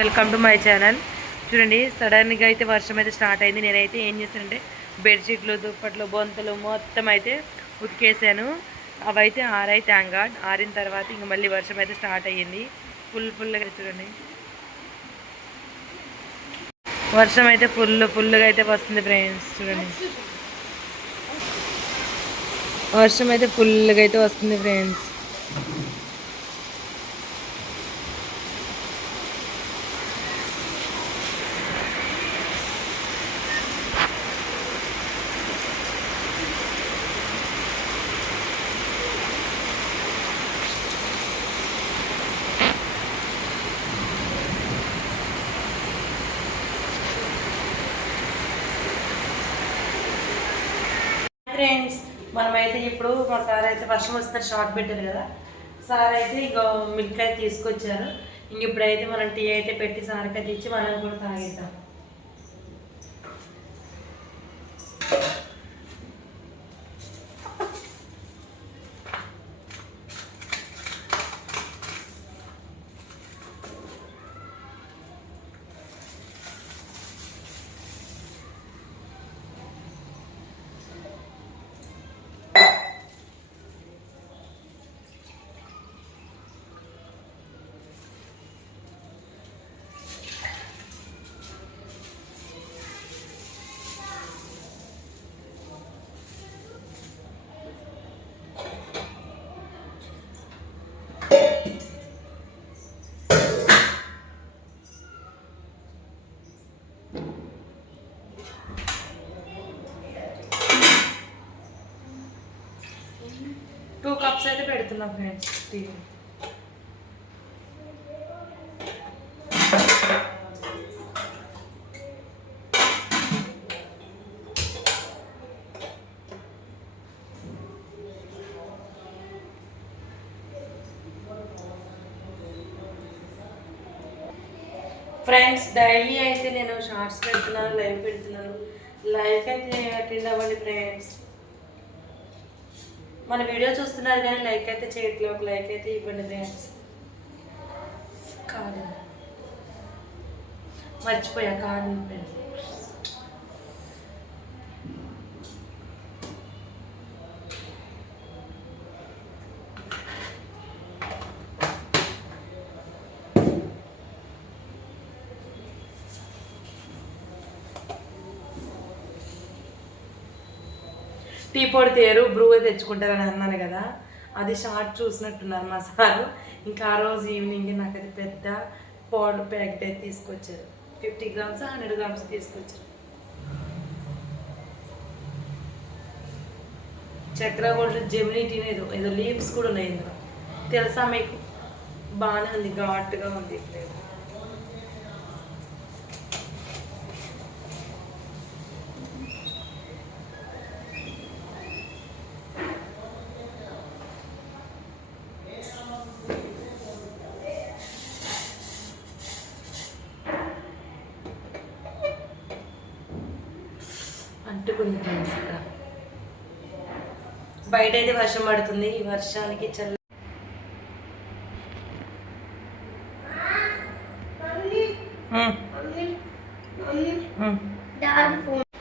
Welcome to my channel చూడండి సడన్గా అయితే వర్షం అయితే స్టార్ట్ అయింది. నేనైతే ఏం చేశానంటే బెడ్షీట్లు దుప్పట్లు బొంతలు మొత్తం అయితే ఉతికేసాను. అవైతే ఆరాయి థ్యాంక్ గాడ్ ఆరిన తర్వాత ఇంక మళ్ళీ వర్షం అయితే స్టార్ట్ అయ్యింది. ఫుల్ ఫుల్గా చూడండి. వర్షం అయితే ఫుల్ ఫుల్గా అయితే వస్తుంది ఫ్రెండ్స్ చూడండి. వర్షం అయితే ఫుల్గా అయితే వస్తుంది ఫ్రెండ్స్ ఫ్రెండ్స్ మనమైతే ఇప్పుడు మా సార్ అయితే వర్షం వస్తే షార్ట్ పెట్టారు కదా. సార్ అయితే ఇంకో మిల్క్ అయితే తీసుకొచ్చారు. ఇంక ఇప్పుడైతే మనం టీ అయితే పెట్టి సార్కి అయితే ఇచ్చి మనం కూడా తాగిద్దాం. టూ కప్స్ అయితే పెడుతున్నాం ఫ్రెండ్స్ టీ ఫ్రెండ్స్ డైలీ అయితే నేను షార్ట్స్ పెడుతున్నాను లైవ్ పెడుతున్నాను. లైవ్ అయితే అటెండ్ అవ్వండి ఫ్రెండ్స్? మన వీడియో చూస్తున్నారు కానీ లైక్ అయితే చేయట్లేదు ఒక లైక్ అయితే ఇవ్వండి ఫ్రెండ్స్ కాదు. మర్చిపోయా కాదు ఫ్రెండ్స్ టీ పొడి తేరు బ్రూ తెచ్చుకుంటారని అన్నాను కదా. అది షార్ట్ చూసినట్టున్నారు మా సారు. ఇంకా ఆ రోజు ఈవినింగ్ నాకు అది పెద్ద పౌడర్ ప్యాకెట్ అయితే తీసుకొచ్చారు. ఫిఫ్టీ గ్రామ్స్ హండ్రెడ్ గ్రామ్స్ తీసుకొచ్చారు. చక్ర గోల్డ్ జెమినిటీ ఏదో ఏదో లీవ్స్ కూడా ఉన్నాయి ఇందులో. తెలుసా మీకు? బాగానే ఉంది ఘాటుగా ఉంది. ఫ్లేవర్ అంటుకుంది ఫ్రెండ్స్ ఇక్కడ బయట అయితే వర్షం పడుతుంది ఈ వర్షానికి చల్ల ఫోన్